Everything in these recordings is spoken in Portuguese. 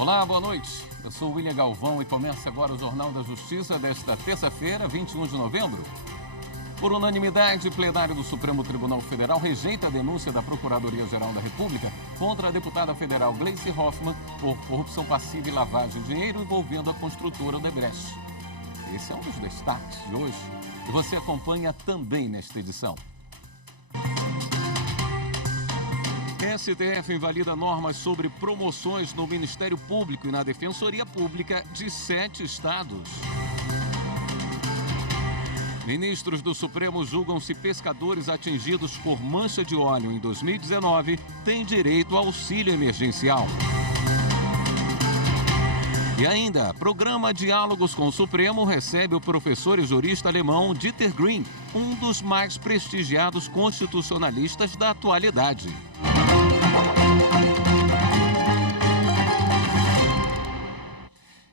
Olá, boa noite. Eu sou William Galvão e começa agora o Jornal da Justiça desta terça-feira, 21 de novembro. Por unanimidade, o plenário do Supremo Tribunal Federal rejeita a denúncia da Procuradoria-Geral da República contra a deputada federal Gleice Hoffmann por corrupção passiva e lavagem de dinheiro envolvendo a construtora Odebrecht. Esse é um dos destaques de hoje e você acompanha também nesta edição. STF invalida normas sobre promoções no Ministério Público e na Defensoria Pública de 7 estados. Ministros do Supremo julgam se pescadores atingidos por mancha de óleo em 2019 têm direito ao auxílio emergencial. E ainda, programa Diálogos com o Supremo recebe o professor e jurista alemão Dieter Green, um dos mais prestigiados constitucionalistas da atualidade.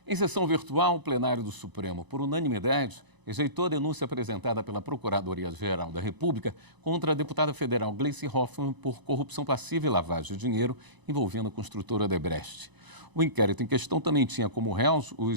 Em sessão virtual, o plenário do Supremo, por unanimidade, rejeitou a denúncia apresentada pela Procuradoria-Geral da República contra a deputada federal Gleice Hoffmann por corrupção passiva e lavagem de dinheiro envolvendo a construtora Odebrecht. O inquérito em questão também tinha como réus o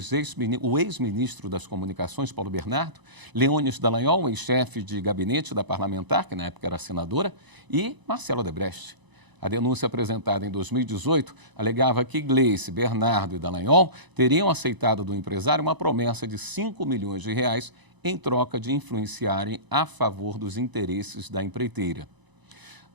ex-ministro das Comunicações, Paulo Bernardo, Leônidas Dallagnol, ex-chefe de gabinete da parlamentar, que na época era senadora, e Marcelo Odebrecht. A denúncia apresentada em 2018 alegava que Gleice, Bernardo e Dallagnol teriam aceitado do empresário uma promessa de 5 milhões de reais em troca de influenciarem a favor dos interesses da empreiteira.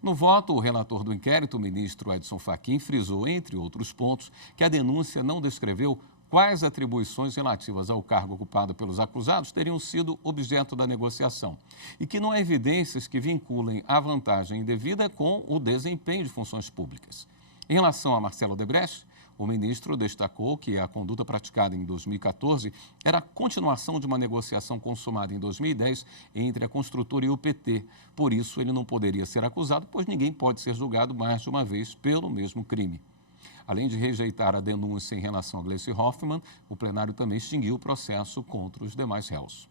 No voto, o relator do inquérito, o ministro Edson Fachin, frisou, entre outros pontos, que a denúncia não descreveu quais atribuições relativas ao cargo ocupado pelos acusados teriam sido objeto da negociação e que não há evidências que vinculem a vantagem indevida com o desempenho de funções públicas. Em relação a Marcelo Odebrecht, o ministro destacou que a conduta praticada em 2014 era a continuação de uma negociação consumada em 2010 entre a construtora e o PT. Por isso, ele não poderia ser acusado, pois ninguém pode ser julgado mais de uma vez pelo mesmo crime. Além de rejeitar a denúncia em relação a Gleice Hoffmann, o plenário também extinguiu o processo contra os demais réus.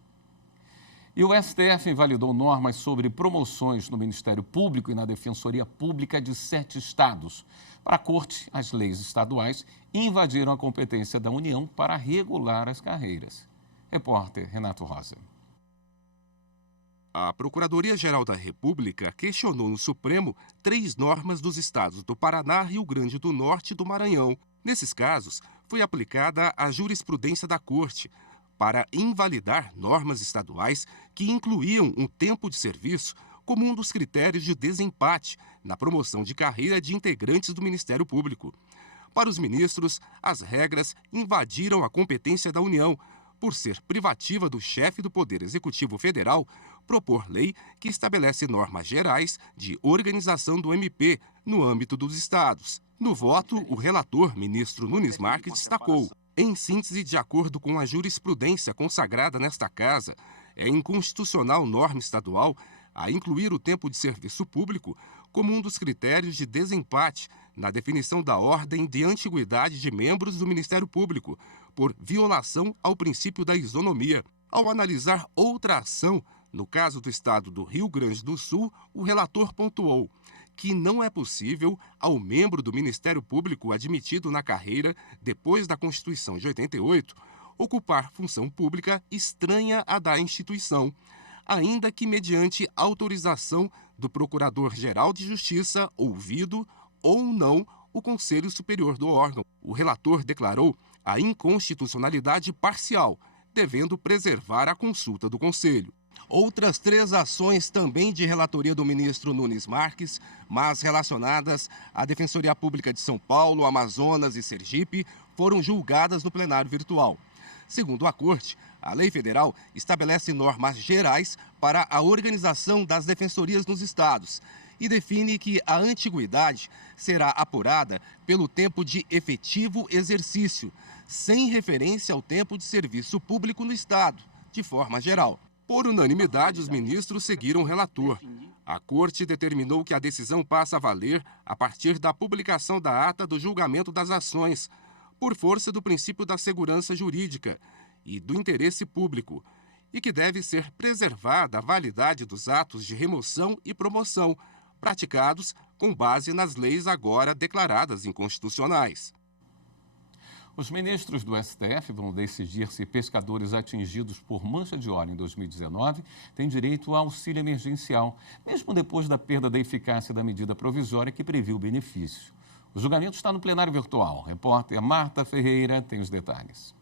E o STF invalidou normas sobre promoções no Ministério Público e na Defensoria Pública de 7 estados. Para a Corte, as leis estaduais invadiram a competência da União para regular as carreiras. Repórter Renato Rosa. A Procuradoria-Geral da República questionou no Supremo 3 normas dos estados do Paraná, Rio Grande do Norte e do Maranhão. Nesses casos, foi aplicada a jurisprudência da Corte para invalidar normas estaduais que incluíam um tempo de serviço como um dos critérios de desempate na promoção de carreira de integrantes do Ministério Público. Para os ministros, as regras invadiram a competência da União, por ser privativa do chefe do Poder Executivo Federal propor lei que estabelece normas gerais de organização do MP no âmbito dos estados. No voto, o relator, ministro Nunes Marques, destacou: em síntese, de acordo com a jurisprudência consagrada nesta casa, é inconstitucional norma estadual a incluir o tempo de serviço público como um dos critérios de desempate na definição da ordem de antiguidade de membros do Ministério Público, por violação ao princípio da isonomia. Ao analisar outra ação, no caso do estado do Rio Grande do Sul, o relator pontuou que não é possível ao membro do Ministério Público admitido na carreira depois da Constituição de 88 ocupar função pública estranha à da instituição, ainda que mediante autorização do Procurador-Geral de Justiça, ouvido ou não o Conselho Superior do órgão. O relator declarou a inconstitucionalidade parcial, devendo preservar a consulta do Conselho. Outras 3 ações também de relatoria do ministro Nunes Marques, mas relacionadas à Defensoria Pública de São Paulo, Amazonas e Sergipe, foram julgadas no plenário virtual. Segundo a Corte, a lei federal estabelece normas gerais para a organização das defensorias nos estados e define que a antiguidade será apurada pelo tempo de efetivo exercício, sem referência ao tempo de serviço público no estado, de forma geral. Por unanimidade, os ministros seguiram o relator. A Corte determinou que a decisão passa a valer a partir da publicação da ata do julgamento das ações, por força do princípio da segurança jurídica e do interesse público, e que deve ser preservada a validade dos atos de remoção e promoção, praticados com base nas leis agora declaradas inconstitucionais. Os ministros do STF vão decidir se pescadores atingidos por mancha de óleo em 2019 têm direito ao auxílio emergencial, mesmo depois da perda da eficácia da medida provisória que previu o benefício. O julgamento está no plenário virtual. A repórter Marta Ferreira tem os detalhes.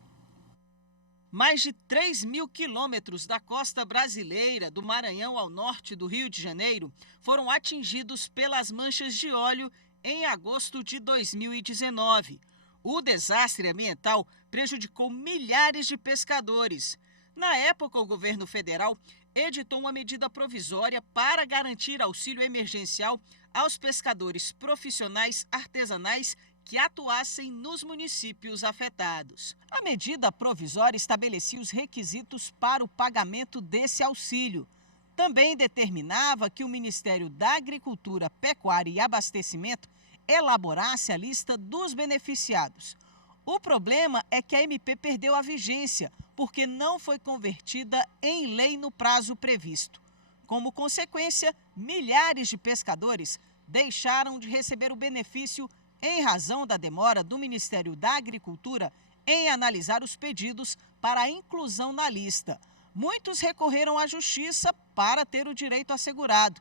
Mais de 3.000 quilômetros da costa brasileira, do Maranhão ao norte do Rio de Janeiro, foram atingidos pelas manchas de óleo em agosto de 2019. O desastre ambiental prejudicou milhares de pescadores. Na época, o governo federal editou uma medida provisória para garantir auxílio emergencial aos pescadores profissionais artesanais que atuassem nos municípios afetados. A medida provisória estabelecia os requisitos para o pagamento desse auxílio. Também determinava que o Ministério da Agricultura, Pecuária e Abastecimento elaborasse a lista dos beneficiados. O problema é que a MP perdeu a vigência, porque não foi convertida em lei no prazo previsto. Como consequência, milhares de pescadores deixaram de receber o benefício em razão da demora do Ministério da Agricultura em analisar os pedidos para a inclusão na lista. Muitos recorreram à Justiça para ter o direito assegurado.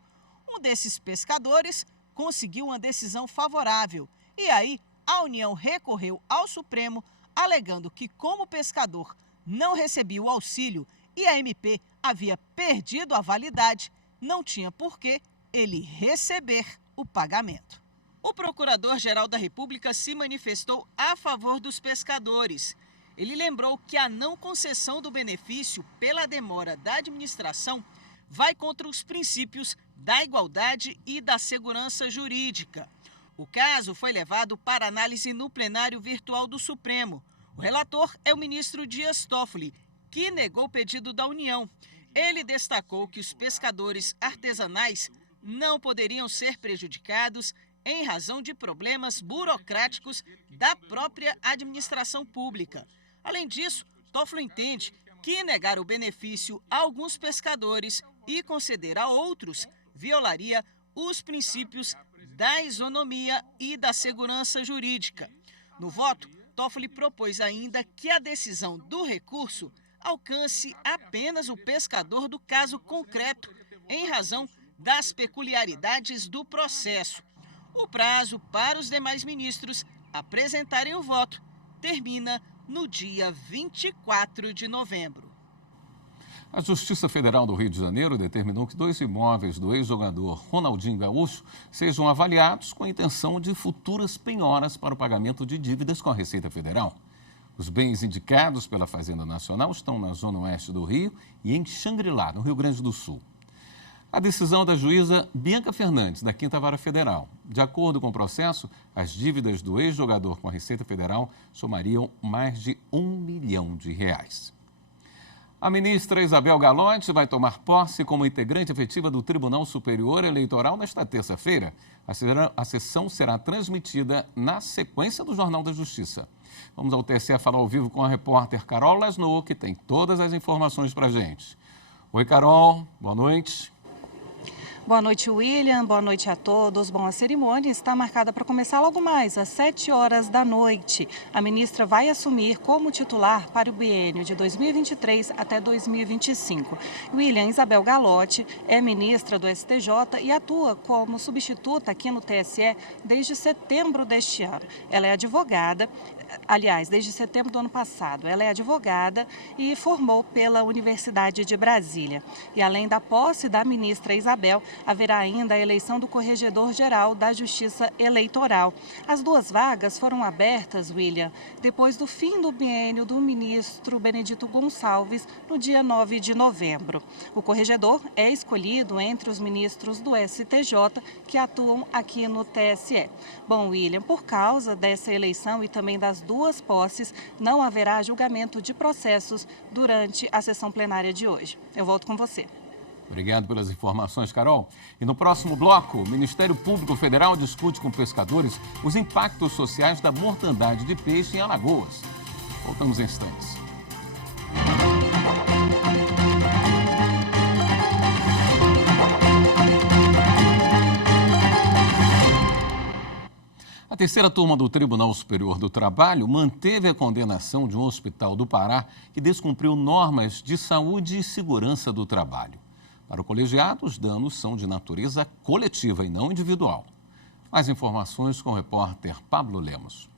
Um desses pescadores conseguiu uma decisão favorável. E aí, a União recorreu ao Supremo, alegando que, como o pescador não recebia o auxílio e a MP havia perdido a validade, não tinha por que ele receber o pagamento. O Procurador-Geral da República se manifestou a favor dos pescadores. Ele lembrou que a não concessão do benefício pela demora da administração vai contra os princípios da igualdade e da segurança jurídica. O caso foi levado para análise no plenário virtual do Supremo. O relator é o ministro Dias Toffoli, que negou o pedido da União. Ele destacou que os pescadores artesanais não poderiam ser prejudicados em razão de problemas burocráticos da própria administração pública. Além disso, Toffoli entende que negar o benefício a alguns pescadores e conceder a outros violaria os princípios da isonomia e da segurança jurídica. No voto, Toffoli propôs ainda que a decisão do recurso alcance apenas o pescador do caso concreto, em razão das peculiaridades do processo. O prazo para os demais ministros apresentarem o voto termina no dia 24 de novembro. A Justiça Federal do Rio de Janeiro determinou que 2 imóveis do ex-jogador Ronaldinho Gaúcho sejam avaliados com a intenção de futuras penhoras para o pagamento de dívidas com a Receita Federal. Os bens indicados pela Fazenda Nacional estão na zona oeste do Rio e em Xangri-Lá, no Rio Grande do Sul. A decisão da juíza Bianca Fernandes, da 5ª Vara Federal. De acordo com o processo, as dívidas do ex-jogador com a Receita Federal somariam mais de R$ 1 milhão. A ministra Isabel Galotti vai tomar posse como integrante efetiva do Tribunal Superior Eleitoral nesta terça-feira. A sessão será transmitida na sequência do Jornal da Justiça. Vamos ao TSE falar ao vivo com a repórter Carol Lasnou, que tem todas as informações para a gente. Oi, Carol. Boa noite. Boa noite, William. Boa noite a todos. Bom, a cerimônia está marcada para começar logo mais, às 7 horas da noite. A ministra vai assumir como titular para o biênio de 2023 até 2025. William, Isabel Galotti é ministra do STJ e atua como substituta aqui no TSE desde setembro deste ano. Ela é advogada. Aliás, desde setembro do ano passado. Ela é advogada e formou pela Universidade de Brasília. E além da posse da ministra Isabel, haverá ainda a eleição do Corregedor-Geral da Justiça Eleitoral. As 2 vagas foram abertas, William, depois do fim do biênio do ministro Benedito Gonçalves, no dia 9 de novembro. O corregedor é escolhido entre os ministros do STJ que atuam aqui no TSE. Bom, William, por causa dessa eleição e também das 2 posses, não haverá julgamento de processos durante a sessão plenária de hoje. Eu volto com você. Obrigado pelas informações, Carol. E no próximo bloco, o Ministério Público Federal discute com pescadores os impactos sociais da mortandade de peixe em Alagoas. Voltamos em instantes. A terceira turma do Tribunal Superior do Trabalho manteve a condenação de um hospital do Pará que descumpriu normas de saúde e segurança do trabalho. Para o colegiado, os danos são de natureza coletiva e não individual. Mais informações com o repórter Pablo Lemos.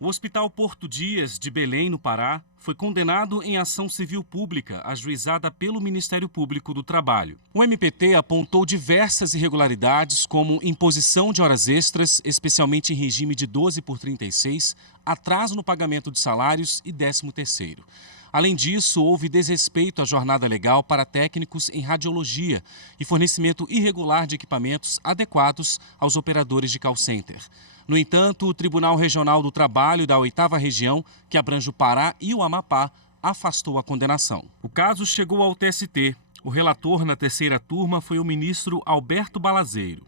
O Hospital Porto Dias, de Belém, no Pará, foi condenado em ação civil pública, ajuizada pelo Ministério Público do Trabalho. O MPT apontou diversas irregularidades, como imposição de horas extras, especialmente em regime de 12/36, atraso no pagamento de salários e 13º. Além disso, houve desrespeito à jornada legal para técnicos em radiologia e fornecimento irregular de equipamentos adequados aos operadores de call center. No entanto, o Tribunal Regional do Trabalho da 8ª Região, que abrange o Pará e o Amapá, afastou a condenação. O caso chegou ao TST. O relator na terceira turma foi o ministro Alberto Balazeiro.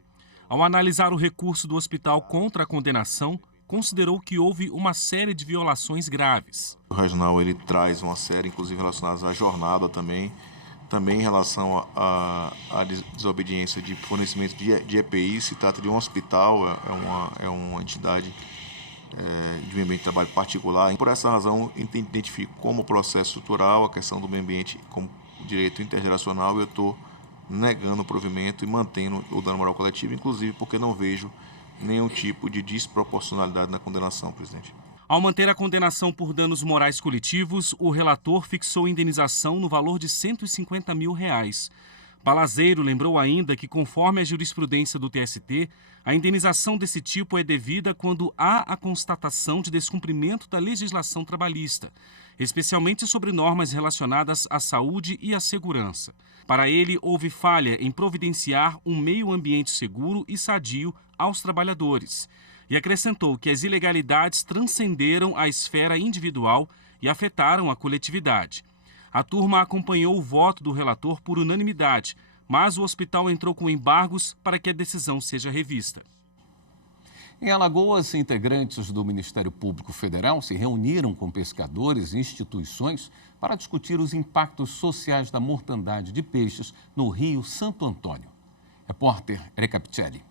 Ao analisar o recurso do hospital contra a condenação, considerou que houve uma série de violações graves. O regional ele traz uma série, inclusive relacionadas à jornada também em relação à desobediência de fornecimento de EPI. Se trata de um hospital, é uma entidade de meio ambiente de trabalho particular. Por essa razão, identifico como processo estrutural a questão do meio ambiente como direito intergeracional e eu estou negando o provimento e mantendo o dano moral coletivo, inclusive porque não vejo nenhum tipo de desproporcionalidade na condenação, presidente. Ao manter a condenação por danos morais coletivos, o relator fixou indenização no valor de R$150 mil. Balazeiro lembrou ainda que, conforme a jurisprudência do TST, a indenização desse tipo é devida quando há a constatação de descumprimento da legislação trabalhista, especialmente sobre normas relacionadas à saúde e à segurança. Para ele, houve falha em providenciar um meio ambiente seguro e sadio aos trabalhadores. E acrescentou que as ilegalidades transcenderam a esfera individual e afetaram a coletividade. A turma acompanhou o voto do relator por unanimidade, mas o hospital entrou com embargos para que a decisão seja revista. Em Alagoas, integrantes do Ministério Público Federal se reuniram com pescadores e instituições para discutir os impactos sociais da mortandade de peixes no Rio Santo Antônio. Repórter Erika Picelli.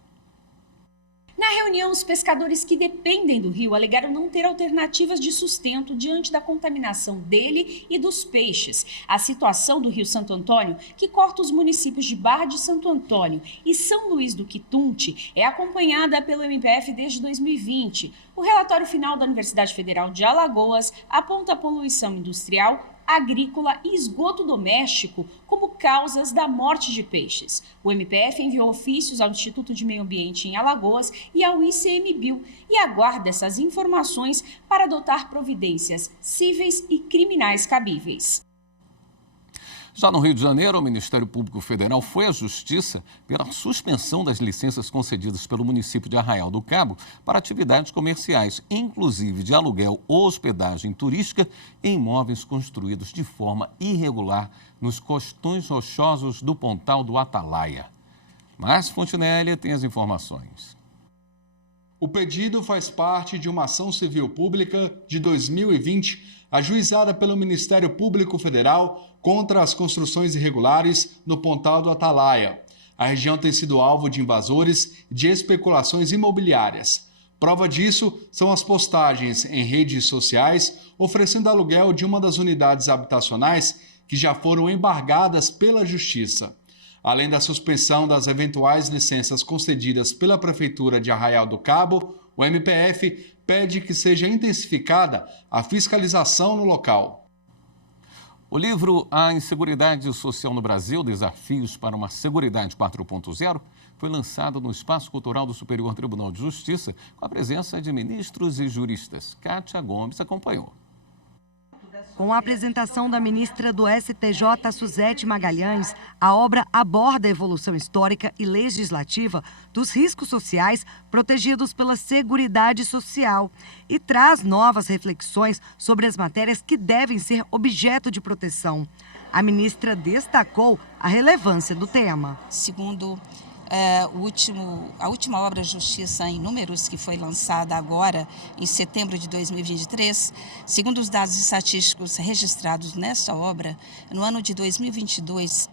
Na reunião, os pescadores que dependem do rio alegaram não ter alternativas de sustento diante da contaminação dele e dos peixes. A situação do Rio Santo Antônio, que corta os municípios de Barra de Santo Antônio e São Luís do Quitunte, é acompanhada pelo MPF desde 2020. O relatório final da Universidade Federal de Alagoas aponta a poluição industrial, agrícola e esgoto doméstico como causas da morte de peixes. O MPF enviou ofícios ao Instituto de Meio Ambiente em Alagoas e ao ICMBio e aguarda essas informações para adotar providências cíveis e criminais cabíveis. Já no Rio de Janeiro, o Ministério Público Federal foi à Justiça pela suspensão das licenças concedidas pelo município de Arraial do Cabo para atividades comerciais, inclusive de aluguel ou hospedagem turística em imóveis construídos de forma irregular nos costões rochosos do Pontal do Atalaia. Márcio Fontinelli tem as informações. O pedido faz parte de uma ação civil pública de 2020, ajuizada pelo Ministério Público Federal contra as construções irregulares no Pontal do Atalaia. A região tem sido alvo de invasores e de especulações imobiliárias. Prova disso são as postagens em redes sociais oferecendo aluguel de uma das unidades habitacionais que já foram embargadas pela Justiça. Além da suspensão das eventuais licenças concedidas pela Prefeitura de Arraial do Cabo, o MPF pede que seja intensificada a fiscalização no local. O livro A Inseguridade Social no Brasil, Desafios para uma Seguridade 4.0, foi lançado no Espaço Cultural do Superior Tribunal de Justiça com a presença de ministros e juristas. Kátia Gomes acompanhou. Com a apresentação da ministra do STJ, Suzete Magalhães, a obra aborda a evolução histórica e legislativa dos riscos sociais protegidos pela Seguridade Social e traz novas reflexões sobre as matérias que devem ser objeto de proteção. A ministra destacou a relevância do tema. Segundo a última obra Justiça em Números, que foi lançada agora em setembro de 2023, segundo os dados estatísticos registrados nesta obra, no ano de 2022,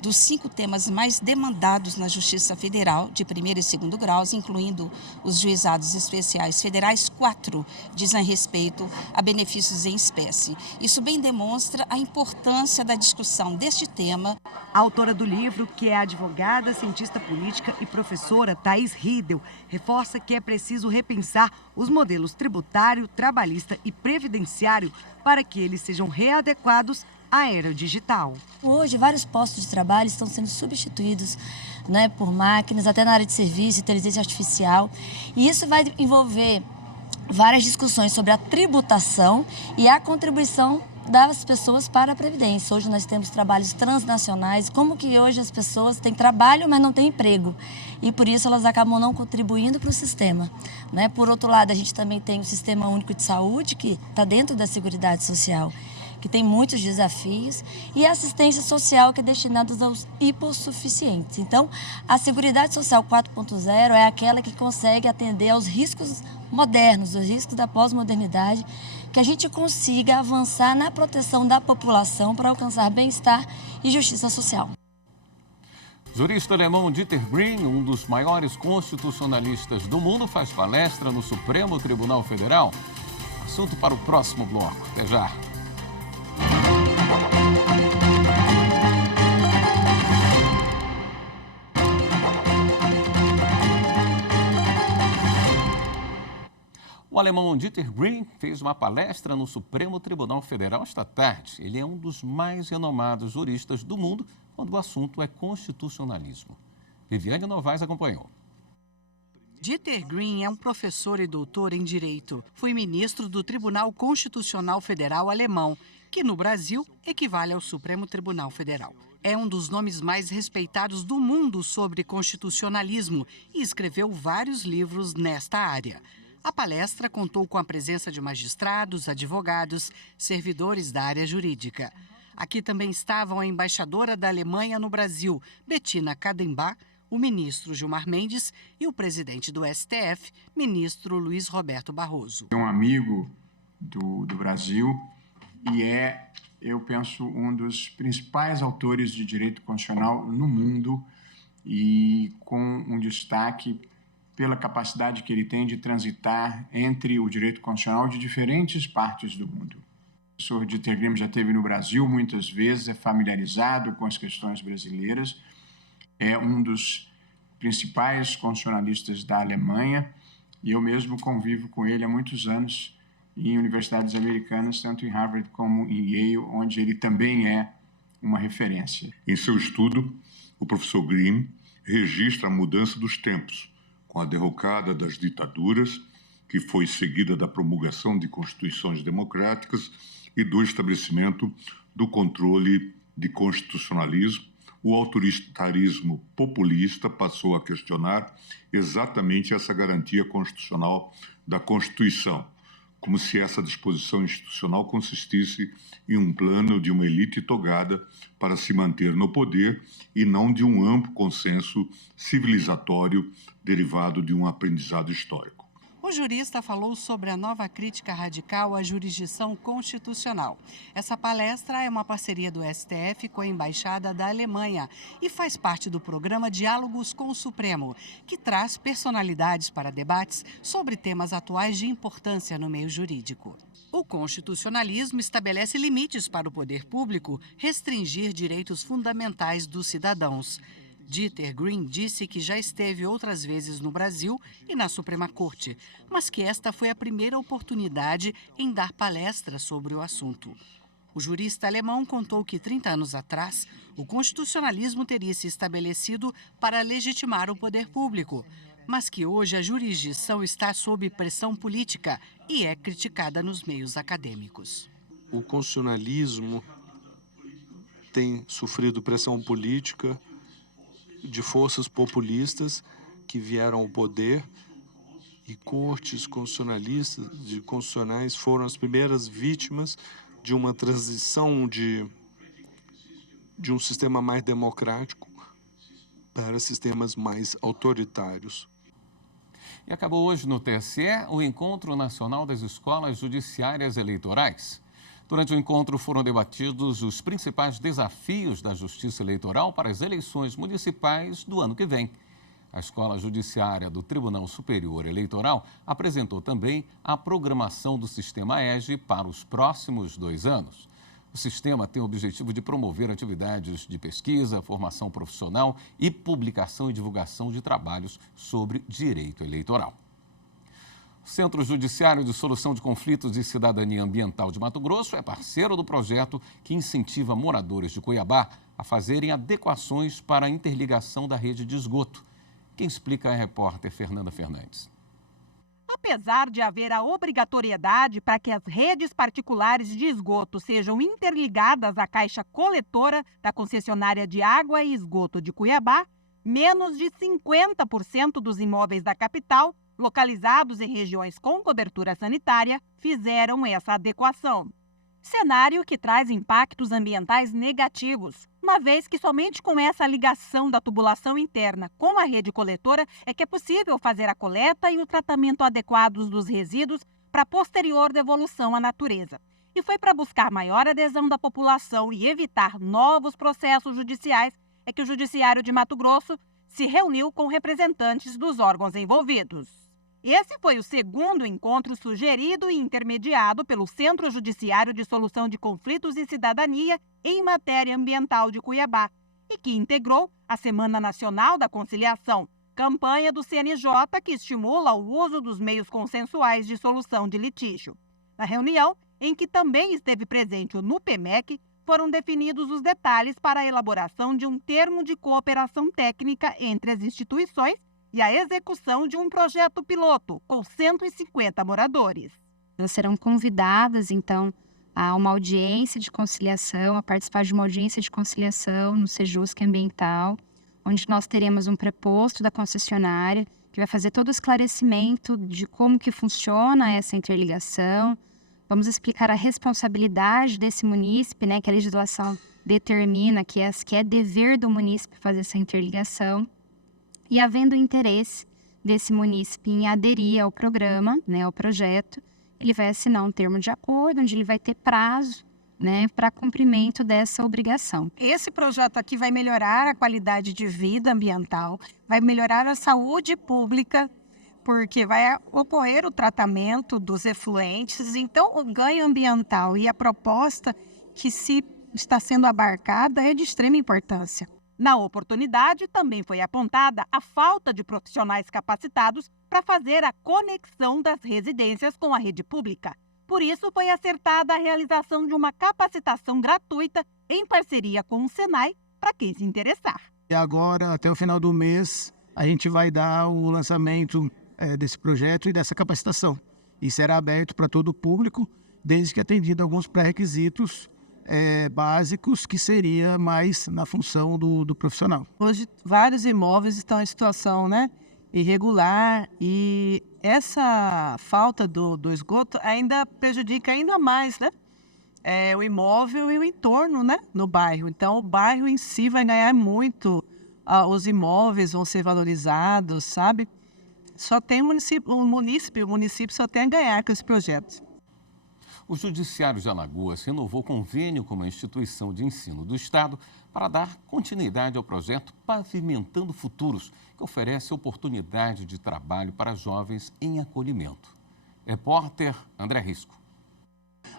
dos 5 temas mais demandados na Justiça Federal, de primeiro e segundo graus, incluindo os juizados especiais federais. 4 dizem respeito a benefícios em espécie. Isso bem demonstra a importância da discussão deste tema. A autora do livro, que é advogada, cientista política e professora Thaís Riedel, reforça que é preciso repensar os modelos tributário, trabalhista e previdenciário para que eles sejam readequados à era digital. Hoje, vários postos de trabalho estão sendo substituídos, por máquinas, até na área de serviço, inteligência artificial. E isso vai envolver várias discussões sobre a tributação e a contribuição das pessoas para a Previdência. Hoje nós temos trabalhos transnacionais, como que hoje as pessoas têm trabalho, mas não têm emprego. E por isso elas acabam não contribuindo para o sistema. Por outro lado, a gente também tem o Sistema Único de Saúde, que está dentro da Seguridade Social, que tem muitos desafios, e a assistência social, que é destinada aos hipossuficientes. Então, a Seguridade Social 4.0 é aquela que consegue atender aos riscos modernos, os riscos da pós-modernidade, que a gente consiga avançar na proteção da população para alcançar bem-estar e justiça social. Jurista alemão Dieter Green, um dos maiores constitucionalistas do mundo, faz palestra no Supremo Tribunal Federal. Assunto para o próximo bloco. Até já. O alemão Dieter Green fez uma palestra no Supremo Tribunal Federal esta tarde. Ele é um dos mais renomados juristas do mundo quando o assunto é constitucionalismo. Viviane Novaes acompanhou. Dieter Green é um professor e doutor em Direito. Foi ministro do Tribunal Constitucional Federal alemão, que no Brasil equivale ao Supremo Tribunal Federal. É um dos nomes mais respeitados do mundo sobre constitucionalismo e escreveu vários livros nesta área. A palestra contou com a presença de magistrados, advogados, servidores da área jurídica. Aqui também estavam a embaixadora da Alemanha no Brasil, Bettina Kadenbach, o ministro Gilmar Mendes e o presidente do STF, ministro Luiz Roberto Barroso. É um amigo do Brasil e eu penso, um dos principais autores de direito constitucional no mundo e com um destaque pela capacidade que ele tem de transitar entre o direito constitucional de diferentes partes do mundo. O professor Dieter Green já esteve no Brasil muitas vezes, é familiarizado com as questões brasileiras, é um dos principais constitucionalistas da Alemanha e eu mesmo convivo com ele há muitos anos em universidades americanas, tanto em Harvard como em Yale, onde ele também é uma referência. Em seu estudo, o professor Green registra a mudança dos tempos, com a derrocada das ditaduras, que foi seguida da promulgação de constituições democráticas e do estabelecimento do controle de constitucionalismo. O autoritarismo populista passou a questionar exatamente essa garantia constitucional da Constituição, como se essa disposição institucional consistisse em um plano de uma elite togada para se manter no poder e não de um amplo consenso civilizatório derivado de um aprendizado histórico. O jurista falou sobre a nova crítica radical à jurisdição constitucional. Essa palestra é uma parceria do STF com a Embaixada da Alemanha e faz parte do programa Diálogos com o Supremo, que traz personalidades para debates sobre temas atuais de importância no meio jurídico. O constitucionalismo estabelece limites para o poder público restringir direitos fundamentais dos cidadãos. Dieter Green disse que já esteve outras vezes no Brasil e na Suprema Corte, mas que esta foi a primeira oportunidade em dar palestra sobre o assunto. O jurista alemão contou que 30 anos atrás, o constitucionalismo teria se estabelecido para legitimar o poder público, mas que hoje a jurisdição está sob pressão política e é criticada nos meios acadêmicos. O constitucionalismo tem sofrido pressão política de forças populistas que vieram ao poder e cortes constitucionalistas, de constitucionais, foram as primeiras vítimas de uma transição de um sistema mais democrático para sistemas mais autoritários. E acabou hoje no TSE o Encontro Nacional das Escolas Judiciárias Eleitorais. Durante o encontro foram debatidos os principais desafios da Justiça Eleitoral para as eleições municipais do ano que vem. A Escola Judiciária do Tribunal Superior Eleitoral apresentou também a programação do Sistema EJE para os próximos 2 anos. O sistema tem o objetivo de promover atividades de pesquisa, formação profissional e publicação e divulgação de trabalhos sobre direito eleitoral. O Centro Judiciário de Solução de Conflitos e Cidadania Ambiental de Mato Grosso é parceiro do projeto que incentiva moradores de Cuiabá a fazerem adequações para a interligação da rede de esgoto. Quem explica é a repórter Fernanda Fernandes. Apesar de haver a obrigatoriedade para que as redes particulares de esgoto sejam interligadas à caixa coletora da concessionária de água e esgoto de Cuiabá, menos de 50% dos imóveis da capital, localizados em regiões com cobertura sanitária, fizeram essa adequação. Cenário que traz impactos ambientais negativos, uma vez que somente com essa ligação da tubulação interna com a rede coletora é que é possível fazer a coleta e o tratamento adequados dos resíduos para posterior devolução à natureza. E foi para buscar maior adesão da população e evitar novos processos judiciais é que o Judiciário de Mato Grosso se reuniu com representantes dos órgãos envolvidos. Esse foi o segundo encontro sugerido e intermediado pelo Centro Judiciário de Solução de Conflitos e Cidadania em matéria ambiental de Cuiabá e que integrou a Semana Nacional da Conciliação, campanha do CNJ que estimula o uso dos meios consensuais de solução de litígio. Na reunião, em que também esteve presente o NUPEMEC, foram definidos os detalhes para a elaboração de um termo de cooperação técnica entre as instituições e a execução de um projeto piloto com 150 moradores. Elas serão convidadas, então, a uma audiência de conciliação, a participar de uma audiência de conciliação no Sejusc Ambiental, onde nós teremos um preposto da concessionária que vai fazer todo o esclarecimento de como que funciona essa interligação. Vamos explicar a responsabilidade desse munícipe, né, que a legislação determina que é dever do munícipe fazer essa interligação. E havendo interesse desse munícipe em aderir ao programa, né, ao projeto, ele vai assinar um termo de acordo, onde ele vai ter prazo, né, para cumprimento dessa obrigação. Esse projeto aqui vai melhorar a qualidade de vida ambiental, vai melhorar a saúde pública, porque vai ocorrer o tratamento dos efluentes. Então, o ganho ambiental e a proposta que se está sendo abarcada é de extrema importância. Na oportunidade, também foi apontada a falta de profissionais capacitados para fazer a conexão das residências com a rede pública. Por isso, foi acertada a realização de uma capacitação gratuita em parceria com o Senai para quem se interessar. E agora, até o final do mês, a gente vai dar o lançamento desse projeto e dessa capacitação. E será aberto para todo o público, desde que atendido alguns pré-requisitos básicos, que seria mais na função do profissional. Hoje, vários imóveis estão em situação, irregular, e essa falta do esgoto ainda prejudica ainda mais, o imóvel e o entorno, no bairro. Então, o bairro em si vai ganhar muito, os imóveis vão ser valorizados, sabe? Só tem o município só tem a ganhar com esse projeto. O Judiciário de Alagoas renovou convênio com uma instituição de ensino do Estado para dar continuidade ao projeto Pavimentando Futuros, que oferece oportunidade de trabalho para jovens em acolhimento. Repórter André Risco.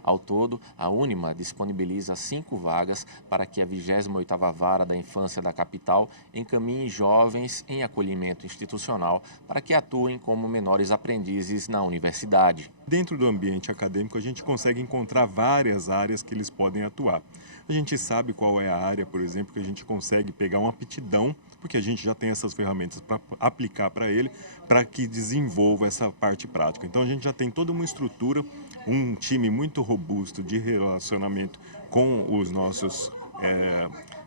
Ao todo, a Unima disponibiliza 5 vagas para que a 28ª Vara da Infância da capital encaminhe jovens em acolhimento institucional para que atuem como menores aprendizes na universidade. Dentro do ambiente acadêmico, a gente consegue encontrar várias áreas que eles podem atuar. A gente sabe qual é a área, por exemplo, que a gente consegue pegar uma aptidão, porque a gente já tem essas ferramentas para aplicar para ele, para que desenvolva essa parte prática. Então, a gente já tem toda uma estrutura, um time muito robusto de relacionamento com os nossos,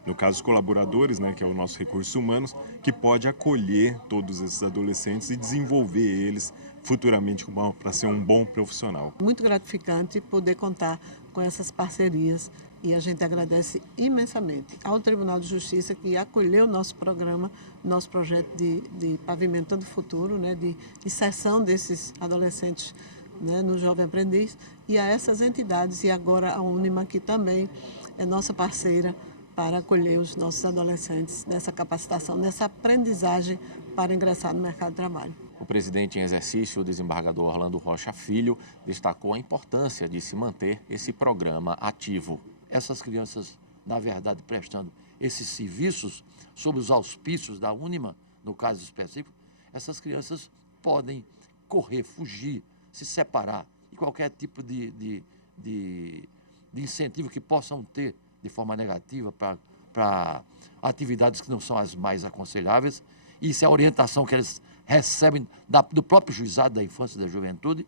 no caso, os colaboradores, que é o nosso recursos humanos, que pode acolher todos esses adolescentes e desenvolver eles futuramente para ser um bom profissional. Muito gratificante poder contar com essas parcerias, e a gente agradece imensamente ao Tribunal de Justiça, que acolheu o nosso programa, nosso projeto de Pavimentando o Futuro, de inserção desses adolescentes né, no Jovem Aprendiz, e a essas entidades, e agora a Unima, que também é nossa parceira para acolher os nossos adolescentes nessa capacitação, nessa aprendizagem para ingressar no mercado de trabalho. O presidente em exercício, o desembargador Orlando Rocha Filho, destacou a importância de se manter esse programa ativo. Essas crianças, na verdade, prestando esses serviços sob os auspícios da Unima, no caso específico, essas crianças podem correr, fugir, se separar e qualquer tipo de incentivo que possam ter de forma negativa para atividades que não são as mais aconselháveis. Isso é a orientação que eles recebem do próprio Juizado da Infância e da Juventude,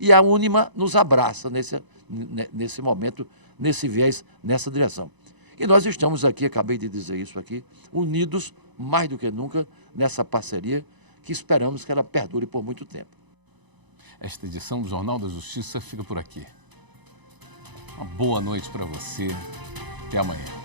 e a Unima nos abraça nesse momento, nesse viés, nessa direção. E nós estamos aqui, acabei de dizer isso aqui, unidos mais do que nunca nessa parceria que esperamos que ela perdure por muito tempo. Esta edição do Jornal da Justiça fica por aqui. Uma boa noite para você. Até amanhã.